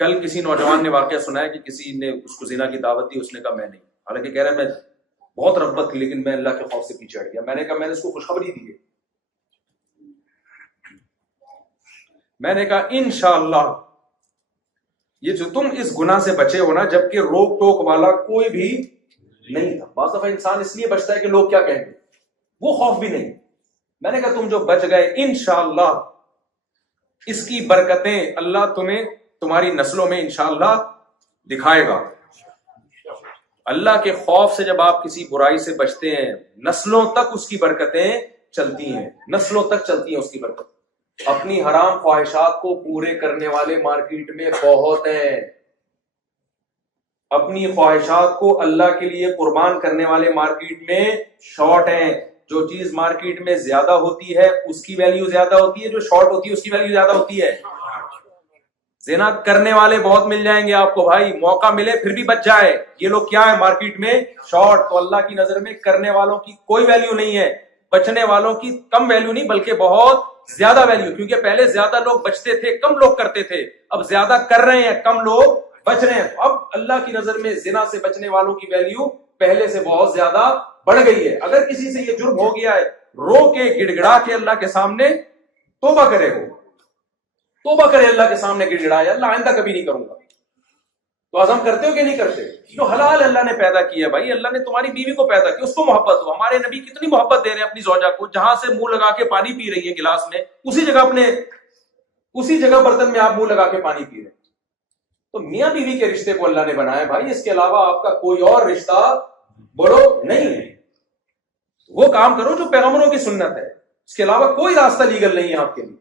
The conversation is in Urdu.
کل کسی نوجوان نے واقعہ سنایا کہ کسی نے اس کو زنا کی دعوت دی, اس نے کہا میں نہیں, حالانکہ کہہ رہا ہے میں بہت رغبت تھی لیکن میں اللہ کے خوف سے پیچھے ہٹ گیا. میں نے کہا میں نے اس کو خوشخبری دی ہے, میں نے کہا انشاءاللہ یہ جو تم اس گناہ سے بچے ہو نا, جبکہ روک ٹوک والا کوئی بھی نہیں تھا. بعض دفعہ انسان اس لیے بچتا ہے کہ لوگ کیا کہیں گے, وہ خوف بھی نہیں. میں نے کہا تم جو بچ گئے انشاءاللہ اس کی برکتیں اللہ تمہیں تمہاری نسلوں میں انشاءاللہ دکھائے گا. اللہ کے خوف سے جب آپ کسی برائی سے بچتے ہیں, نسلوں تک اس کی برکتیں چلتی ہیں, نسلوں تک چلتی ہیں اس کی برکت. اپنی حرام خواہشات کو پورے کرنے والے مارکیٹ میں بہت ہیں, اپنی خواہشات کو اللہ کے لیے قربان کرنے والے مارکیٹ میں شارٹ ہیں. جو چیز مارکیٹ میں زیادہ ہوتی ہے اس کی ویلیو زیادہ ہوتی ہے, جو شارٹ ہوتی ہے اس کی ویلیو زیادہ ہوتی ہے. زنا کرنے والے بہت مل جائیں گے آپ کو بھائی, موقع ملے پھر بھی بچ جائے. یہ لوگ کیا ہے مارکیٹ میں شارٹ. تو اللہ کی نظر میں کرنے والوں کی کوئی ویلیو نہیں ہے, بچنے والوں کی کم ویلیو نہیں بلکہ بہت زیادہ ویلیو. کیونکہ پہلے زیادہ لوگ بچتے تھے, کم لوگ کرتے تھے, اب زیادہ کر رہے ہیں, کم لوگ بچ رہے ہیں. اب اللہ کی نظر میں زنا سے بچنے والوں کی ویلیو پہلے سے بہت زیادہ بڑھ گئی ہے. اگر کسی سے یہ جرم ہو گیا ہے, رو کے گڑ گڑا کے اللہ کے سامنے توبہ کرے, ہو توبہ کرے اللہ کے سامنے گڑ گڑائے, اللہ آئندہ کبھی نہیں کروں گا. تو عزم کرتے ہو کہ نہیں کرتے؟ جو حلال اللہ نے پیدا کیا بھائی, اللہ نے تمہاری بیوی کو پیدا کیا, اس کو محبت ہو. ہمارے نبی کتنی محبت دے رہے ہیں اپنی زوجہ کو, جہاں سے منہ لگا کے پانی پی رہی ہے گلاس میں, اسی جگہ برتن میں آپ منہ لگا کے پانی پی رہے ہیں. تو میاں بیوی کے رشتے کو اللہ نے بنایا بھائی, اس کے علاوہ آپ کا کوئی اور رشتہ بڑو نہیں ہے. وہ کام کرو جو پیغمبروں کی سنت ہے, اس کے علاوہ کوئی راستہ لیگل نہیں ہے آپ کے لیے.